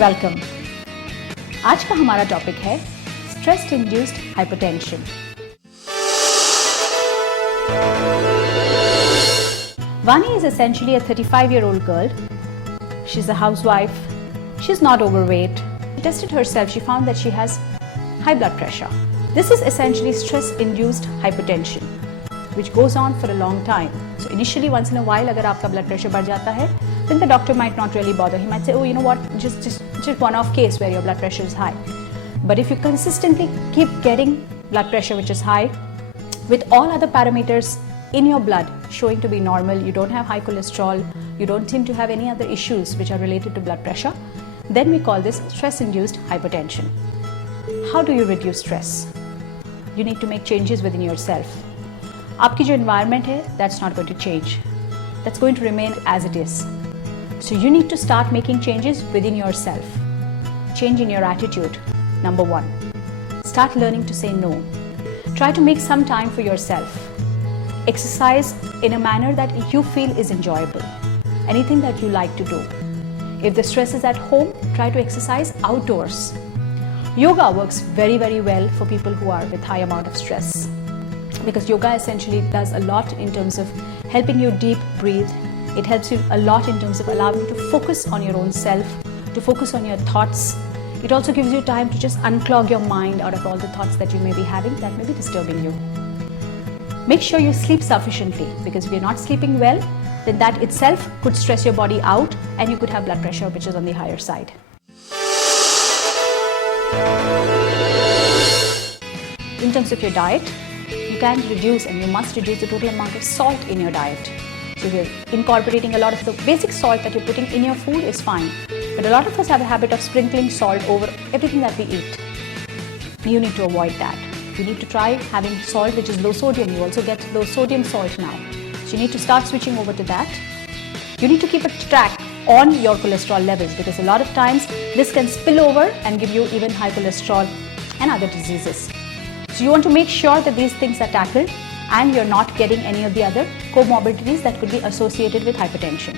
Welcome. आज का हमारा टॉपिक है stress induced hypertension. Vani is essentially a 35-year-old girl. She's a housewife. She's not overweight. She tested herself. She found that she has high blood pressure. This is essentially stress-induced hypertension, which goes on for a long time. So initially, once in a while, अगर आपका blood pressure बढ़ जाता है, then the doctor might not really bother. He might say, oh, you know what, just one-off case where your blood pressure is high. But if you consistently keep getting blood pressure which is high, with all other parameters in your blood showing to be normal, you don't have high cholesterol, you don't seem to have any other issues which are related to blood pressure, then we call this stress-induced hypertension. How do you reduce stress? You need to make changes within yourself. आपकी जो environment है, that's not going to change. That's going to remain as it is. So you need to start making changes within yourself. Change in your attitude. Number one, start learning to say no. Try to make some time for yourself. Exercise in a manner that you feel is enjoyable. Anything that you like to do. If the stress is at home, try to exercise outdoors. Yoga works very, very well for people who are with high amount of stress, because yoga essentially does a lot in terms of helping you deep breathe. It helps you a lot in terms of allowing you to focus on your own self, to focus on your thoughts. It also gives you time to just unclog your mind out of all the thoughts that you may be having that may be disturbing you. Make sure you sleep sufficiently, because if you're not sleeping well, then that itself could stress your body out and you could have blood pressure which is on the higher side. In terms of your diet, you can reduce and you must reduce the total amount of salt in your diet. So if you're incorporating a lot of the basic salt that you're putting in your food is fine. But a lot of us have a habit of sprinkling salt over everything that we eat. You need to avoid that. You need to try having salt which is low sodium. You also get low sodium salt now. So you need to start switching over to that. You need to keep a track on your cholesterol levels, because a lot of times this can spill over and give you even high cholesterol and other diseases. So you want to make sure that these things are tackled and you're not getting any of the other comorbidities that could be associated with hypertension.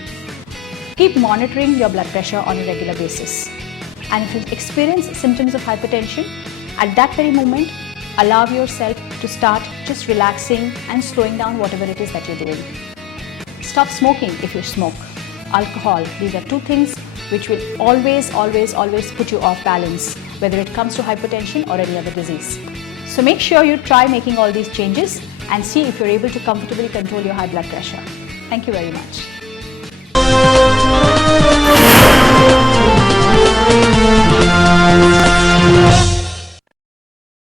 Keep monitoring your blood pressure on a regular basis. And if you experience symptoms of hypertension, at that very moment, allow yourself to start just relaxing and slowing down whatever it is that you're doing. Stop smoking if you smoke. Alcohol, these are two things which will always put you off balance, whether it comes to hypertension or any other disease. So make sure you try making all these changes and see if you're able to comfortably control your high blood pressure. Thank you very much.